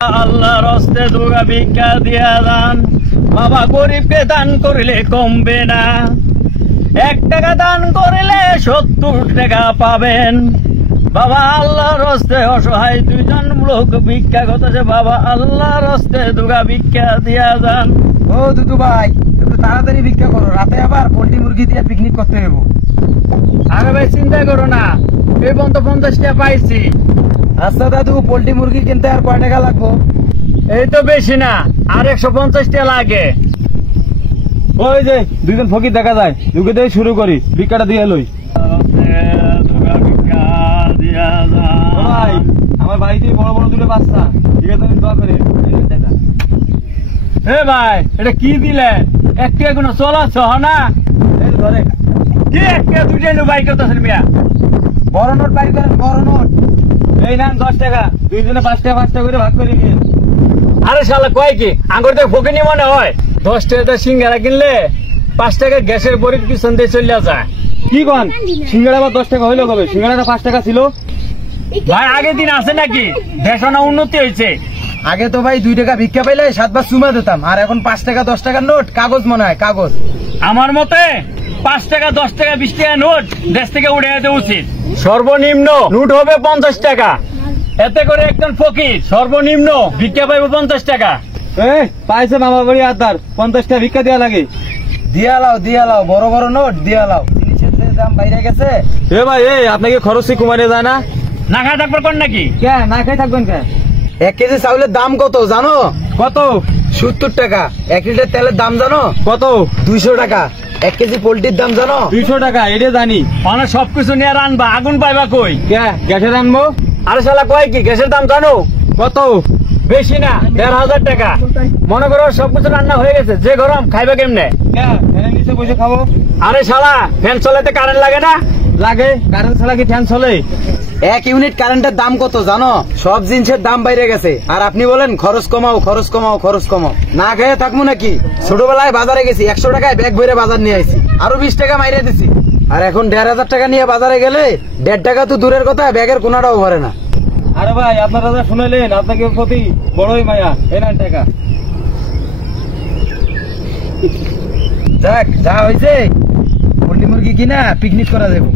আল্লাহর হস্তে দুগা ভিক্ষা দিয়া দান, বাবা গরিবকে দান করিলে কমবে না। 1 টাকা দান করিলে 70 টাকা পাবেন। বাবা আল্লাহর হস্তে অসহায় 2 জন লোক ভিক্ষা করতেছে, বাবা আল্লাহর হস্তে দুগা ভিক্ষা দিয়া যান। ও দুদু ভাই, একটু তাড়াতাড়ি ভিক্ষা করো, রাতে আবার পোল্ট্রি মুরগি দিয়ে পিকনিক করতে নেব। আরে ভাই চিন্তা করো না, এই পর্যন্ত 50 টাকা পাইছি। আচ্ছা দাদু, পোল্ট্রি মুরগি কিনতে আর কয় টাকা লাগবো? এই তো বেশি না, আর 150 টাকা লাগে। ওই যে 2 জন ফকির দেখা যায়, দুকে দিয়ে শুরু করি, ভিক্ষাটা দিয়ে লই। ভাই আমার বাড়িতে বড় বড় 2টা বাচ্চা, ঠিক আছে, দোয়া করে ভাই এটা কি দিলেন? 1 টাকা কোনো চলাচ্ছ না? ধরে কি 1 টাকা 2 টাকা বাই করতেছেন মিয়া? বড় নোট বাই করেন, বড় নোট। এই নাম 10 টাকা, 2 জনে 5 টাকা 5 টাকা করে ভাগ করে নিন। আরে শালা কয় কি আঙ্গুর তো ফকিনি মনে হয়? 10 টাকা সিঙ্গারা কিনলে 5 টাকা গ্যাসের বড়ির পিছন দিয়ে চলে যায়। কি কন, সিঙ্গারা আবার 10 টাকা হইলো কবে? সিঙ্গারাটা 5 টাকা ছিল। ভাই আগের দিন আছে নাকি? দেশ না উন্নতি হয়েছে। আগে তো ভাই 2 টাকা ভিক্ষা পাইলে 7 বার চুমা দিতাম, আর এখন 5 টাকা 10 টাকার নোট, কাগজ মনে হয় কাগজ। আমার মতে 5 টাকা 10 টাকা 20 টাকা নোট দেশ থেকে উঠে যেতে উচিত। সর্বনিম্ন নোট হবে 50 টাকা, এতে করে একজন ফকির সর্বনিম্ন ভিক্ষা পাইব 50 টাকা। পাইছে মামা বাড়ি আদার 50 টাকা ভিক্ষা দেওয়া লাগে। দিয়া লাও বড় বড় নোট দিয়া লাও, জিনিসের যে দাম বাইরে গেছে। ভাই আপনাকে খরচই কমানো যায় না? না খাই থাকবার কোন নাকি? কে না খাই থাকবেন কে? 1 কেজি চাউলের দাম কত জানো? কত? 70 টাকা। 1 লিটার তেলের দাম জানো কত? 200 টাকা। 1 কেজি পোল্ট্রির দাম জানো? 200 টাকা। এটা জানি। মানে সবকিছু নিয়ে আনবা, আগুন পাইবা কই? কে গ্যাসের আনবো? আরে শালা কয় কি গ্যাসের দাম জানো কত? বেশি না, 1500 টাকা। মনে করো সবকিছু রান্না হয়ে গেছে, যে গরম খাইবে কেমনে? নিচে বসে খাবো। আরে শালা ফ্যান চলাতে কারেন্ট লাগে না? লাগে। কারেন্ট ছাড়া কি ফ্যান চলে? 1 ইউনিট কারেন্টের দাম কত জানো? সব জিনিসের দাম বাইরে গেছে, আর আপনি বলেন খরচ কমাও খরচ কমাও খরচ কমাও। না খেয়ে থাকবো নাকি? ছোটবেলায় বাজারে গেছি, 100 টাকায় ব্যাগ ভরে বাজার নিয়ে আসি, আরো 20 টাকা মাইরে দিছি। আর এখন 1500 টাকা নিয়ে বাজারে গেলে 1.5 টাকা তো দূরের কথা, ব্যাগের কোনাটাও ভরে না। আরে ভাই আপনারা যা শুনাইলেন, আপনাকে প্রতি বড়ই মায়া। এই 9 টাকা। যাক যা হয়েছে, পোল্ট্রি মুরগি কিনা পিকনিক করা যাবো।